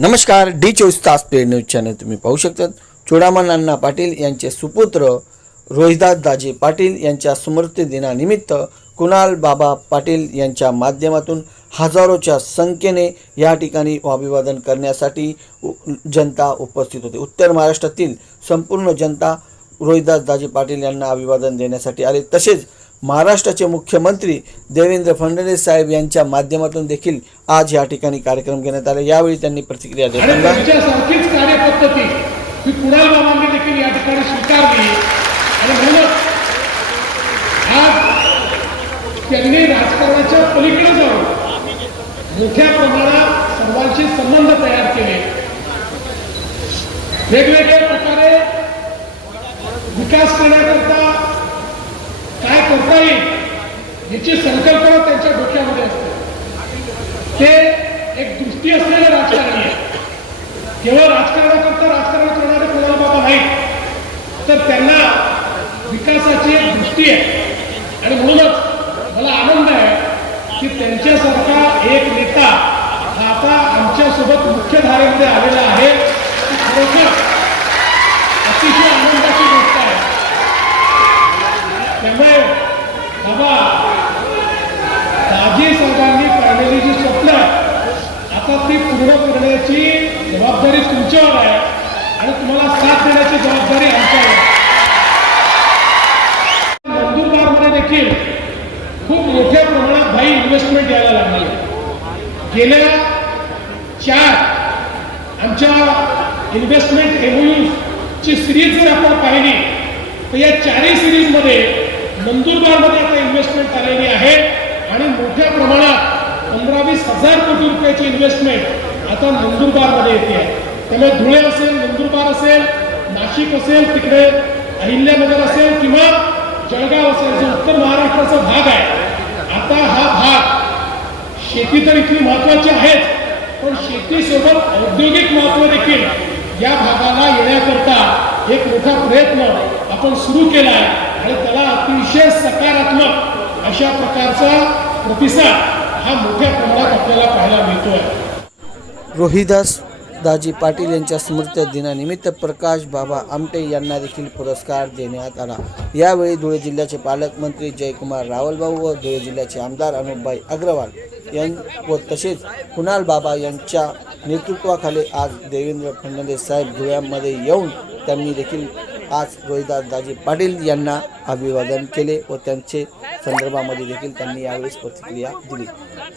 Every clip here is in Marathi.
नमस्कार डी चोवीस तास पेड न्यूज चॅनल तुम्ही पाहू शकतात. चुडामण अण्णा पाटील यांचे सुपुत्र रोहिदास दाजी पाटील यांच्या स्मृती दिनानिमित्त कुणाल बाबा पाटील यांच्या माध्यमातून हजारोच्या संख्येने या ठिकाणी अभिवादन करण्यासाठी उ- जनता उपस्थित होती. उत्तर महाराष्ट्रातील संपूर्ण जनता रोहिदास दाजी पाटील यांना अभिवादन देण्यासाठी आले. तसेच महाराष्ट्राचे मुख्यमंत्री देवेंद्र फडणवीस साहेब यांच्या माध्यमातून देखील आज या ठिकाणी कार्यक्रम घेण्यात आला. यावेळी त्यांनी प्रतिक्रिया देताना कार्यपद्धती ही देखील या ठिकाणी स्वीकारली. आणि म्हणूनच आज त्यांनी राजकारणाच्या पलीकडे जाऊन मोठ्या प्रमाणात सर्वांशी संबंध तयार केले. वेगवेगळ्या प्रकारे विकास करण्याकरता येईल याची संकल्पना त्यांच्या डोक्यामध्ये असते. ते एक दृष्टी असलेले राजकारणी आहे. केवळ राजकारणाकरता राजकारण करणारे कुणाल बाबा नाही तर त्यांना विकासाची एक दृष्टी आहे. आणि म्हणूनच मला आनंद आहे की त्यांच्यासारखा एक नेता आता आमच्यासोबत मुख्यधारेमध्ये आलेला आहे. खरोखर अतिशय आनंदाची गोष्ट आहे त्यामुळे बाबा दाजी साहेबांनी पाहिलेली जी स्वप्न आता ती पूर्ण करण्याची जबाबदारी तुमच्यावर आहे आणि तुम्हाला साथ देण्याची जबाबदारी आमच्यावर आहे नंदुरबारमध्ये देखील खूप मोठ्या प्रमाणात भाई इन्व्हेस्टमेंट यायला लागली आहे. गेल्या चार आमच्या इन्व्हेस्टमेंट एमओयू ची सिरीज जर आपण पाहिली तर या चारही सिरीजमध्ये नंदुरबारमध्ये आता इन्व्हेस्टमेंट आलेली आहे. आणि मोठ्या प्रमाणात पंधरा वीस हजार कोटी रुपयाची इन्व्हेस्टमेंट आता नंदुरबारमध्ये येते आहे. त्यामुळे धुळे असेल नंदुरबार असेल नाशिक असेल तिकडे अहिल्यानगर असेल किंवा जळगाव असेल जो उत्तर महाराष्ट्राचा भाग आहे. आता हा भाग शेती तर इथली महत्वाची आहेच पण शेतीसोबत औद्योगिक महत्त्व देखील या भागाला येण्याकरता एक मोठा प्रयत्न आपण सुरू केला आहे. आणि त्याला अतिशय सकारात्मक अशा प्रकारचा प्रतिसाद हा मोठ्या प्रमाणात आपल्याला पाहायला मिळतोय. रोहिदास दाजी पाटील यांच्या स्मृती दिनानिमित्त प्रकाश बाबा आमटे यांना देखील पुरस्कार देण्यात आला. यावेळी धुळे जिल्ह्याचे पालकमंत्री जयकुमार रावलभाऊ व धुळे जिल्ह्याचे आमदार अनुपबाई अग्रवाल यां व तसेच कुणाल बाबा यांच्या नेतृत्वाखाली आज देवेंद्र फडणवीस साहेब धुळ्यामध्ये येऊन त्यांनी देखील आज रोहिदास दाजी पाटील यांना अभिवादन केले व त्यांचे संदर्भामध्ये देखील त्यांनी यावेळेस प्रतिक्रिया दिली.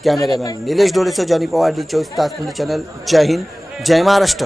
कॅमेरामॅन निलेश डोळेसह जॉनी पवार डी चोवीस तास चॅनल. जय हिंद जय महाराष्ट्र.